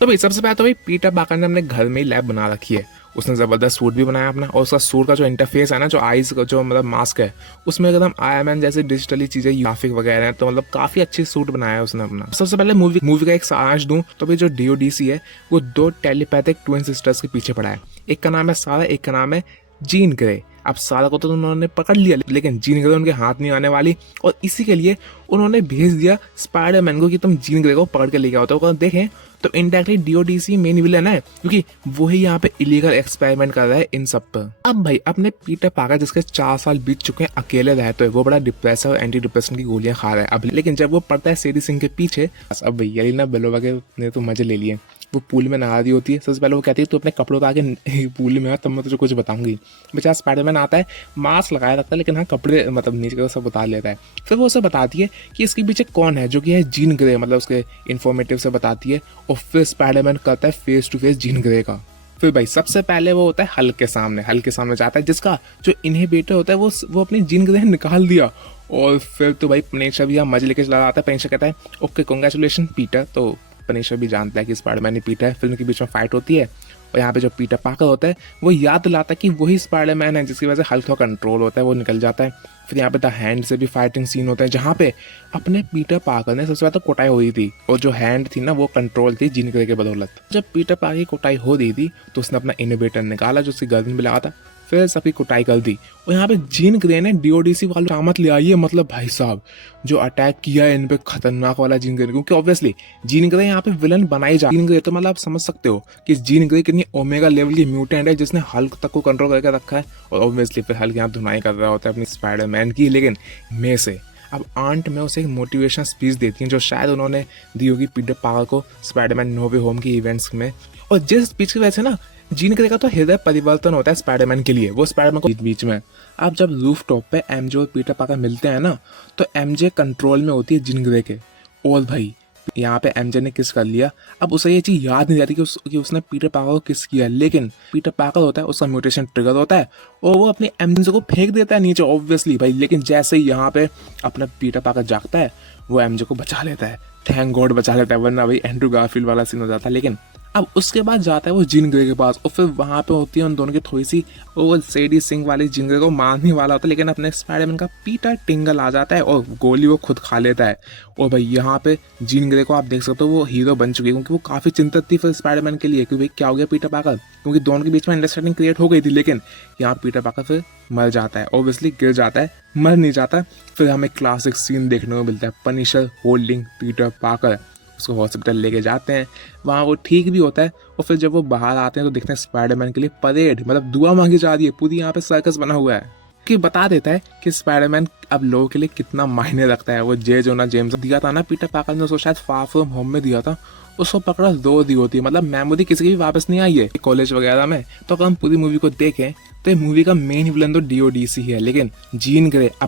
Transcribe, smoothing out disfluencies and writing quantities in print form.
तो भाई सबसे पहले तो भाई पीटर पाकर ने अपने घर में ही लैब बना रखी है। उसने जबरदस्त सूट भी बनाया अपना, और उसका सूट का जो इंटरफेस है ना, जो आईज का जो मतलब मास्क है, उसमें एकदम आयरन मैन जैसे डिजिटली चीजें ग्राफिक वगैरह है, तो मतलब काफी अच्छी सूट बनाया है उसने अपना। सबसे पहले मूवी का एक सारांश दूं तो भाई जो डीओडीसी है वो दो टेलीपैथिक ट्विन सिस्टर्स के पीछे पड़ा है। एक का नाम है सारा, एक का नाम है जीन ग्रे। अब सारा को तो उन्होंने पकड़ लिया, लेकिन जीन ग्रे उनके हाथ नहीं आने वाली, और इसी के लिए उन्होंने भेज दिया स्पाइडरमैन को कि तुम जीन ग्रे को पकड़ के लेके आओ। तो अगर देखें तो इनडायरेक्टली डीओडीसी मेन विलन है, क्योंकि वो ही यहाँ पे इलीगल एक्सपेरिमेंट कर रहा है इन सब पर। अब भाई अपने पीटर पाकर जिसके 4 साल बीत चुके हैं अकेले रहते हुए, वो बड़ा डिप्रेशन और एंटी डिप्रेशन की गोलियां खा रहा है अब, लेकिन जब वो पड़ता है सेडी सिंह के पीछे, अब भैया येलेना बेलोवा के ने तो मजे ले लिए। वो पूल में नहा रही होती है, सबसे पहले वो कहती है तू अपने कपड़ों उतार के पूल में आ, तब मैं तुझे कुछ बताऊंगी। बेचारा स्पाइडरमैन आता है, मास्क लगाया रखता है, लेकिन हाँ कपड़े मतलब नीचे का सब उतार लेता है। फिर वो उसे बताती है कि इसके पीछे कौन है, जो कि है जीन ग्रे, मतलब उसके इन्फॉर्मेटिव से बताती है। और फिर स्पाइडरमैन करता है face to face Jean Grey का। फिर भाई सबसे पहले वो होता है हल्क के सामने जाता है, जिसका जो इनहिबिटर होता है वो अपनी जीन ग्रे निकाल दिया। और फिर तो भाई पनीशर भी यहाँ मजे लेके चला आता है। पनीशर कहता है ओके कॉन्ग्रेचुलेशन पीटर। तो पनीशर भी जानता है कि स्पाइडरमैन ने पीटा है। फिर उनके बीच में फाइट होती है, और यहाँ पे जो पीटर पाकर होता है वो याद दिलाता है कि वही स्पाइडरमैन है, जिसकी वजह से हल्क का कंट्रोल होता है, वो निकल जाता है। फिर यहाँ पे द हैंड से भी फाइटिंग सीन होता है, जहाँ पे अपने पीटर पाकर ने सबसे पहले तो कुटाई हो रही थी, और जो हैंड थी ना वो कंट्रोल थी जीन ग्रे के बदौलत। जब पीटर पाकर की कुटाई हो रही थी तो उसने अपना इनहिबिटर निकाला जो उसकी गर्दन में लगा था, फिर सबकी कुटाई कर दी। और यहाँ पे जीन ग्रे ने डीओडीसी वालों शामत ले आई है, मतलब भाई साहब जो अटैक किया है इन पे खतरनाक वाला जीन ग्रे, क्योंकि ऑब्वियसली जीन ग्रे यहाँ पे विलन बनाई जा। जीन ग्रे तो मतलब आप समझ सकते हो कि जीन ग्रे कितनी ओमेगा लेवल की म्यूटेंट है, जिसने हल्क तक को कंट्रोल करके रखा है। और ऑब्वियसली फिर हल्क यहाँ धुनाई कर रहा होता है अपनी स्पाइडरमैन की, लेकिन में से अब आंट में उसे एक मोटिवेशन स्पीच देती है, जो शायद उन्होंने दी होगी पीटर पाकर को स्पाइडरमैन नो वे होम की इवेंट्स में। और जिस स्पीच की वजह से ना जीन ग्रे का तो हृदय परिवर्तन होता है स्पाइडरमैन के लिए। वो स्पाइडरमैन को बीच में अब जब रूफ टॉप पे एमजे और पीटर पाकर मिलते हैं ना, तो एमजे कंट्रोल में होती है जीन ग्रे के। और भाई यहाँ पे एमजे ने किस कर लिया। अब उसे ये चीज याद नहीं रहती कि उसने पीटर पाकर को किस किया, लेकिन पीटर पाकर होता है, उसका म्यूटेशन ट्रिगर होता है, और वो अपने एमजे को फेंक देता है नीचे ऑब्वियसली भाई। लेकिन जैसे ही यहाँ पे अपना पीटर पाकर जागता है, वो एमजे को बचा लेता है, थैंक गॉड बचा लेता है, वरना भाई एंड्रू गारफील्ड वाला सीन हो जाता है। लेकिन अब उसके बाद जाता है वो जीन ग्रे के पास, और फिर वहां पे होती है उन दोनों की थोड़ी सी, वो सेडी सिंह वाली जीन ग्रे को मारने वाला होता है, लेकिन अपने स्पाइडरमैन का पीटर टिंगल आ जाता है और गोली वो खुद खा लेता है। और भाई यहाँ पे जीन ग्रे को आप देख सकते हो वो हीरो बन चुकी है, क्योंकि वो काफी चिंतित थी फिर स्पाइडरमैन के लिए कि भाई क्या हो गया पीटर पाकर, क्योंकि दोनों के बीच में अंडरस्टैंडिंग क्रिएट हो गई थी। लेकिन यहाँ पीटर पाकर फिर मर जाता है, ऑब्वियसली गिर जाता है, मर नहीं जाता। फिर हमें क्लासिक सीन देखने को मिलता है, पनिशर होल्डिंग पीटर पाकर, उसको हॉस्पिटल लेके जाते हैं, वहाँ वो ठीक भी होता है। और फिर जब वो बाहर आते हैं तो देखते हैं स्पाइडरमैन के लिए परेड, मतलब दुआ मांगी जा रही है, पूरी यहाँ पे सर्कस बना हुआ है, कि बता देता है कि स्पाइडरमैन अब लोगों के लिए कितना मायने रखता है। वो जे जोना जेम्स दिया था ना पीटर पाकर ने, उसको शायद फार फ्रॉम होम में दिया था, उसको पकड़ा दो दी होती है, मतलब मेमोरी किसी की भी वापस नहीं आई है कॉलेज वगैरह में। तो अगर हम पूरी मूवी को देखें तो मूवी का मेन विलन तो डीओडीसी है, लेकिन जीन ग्रे अब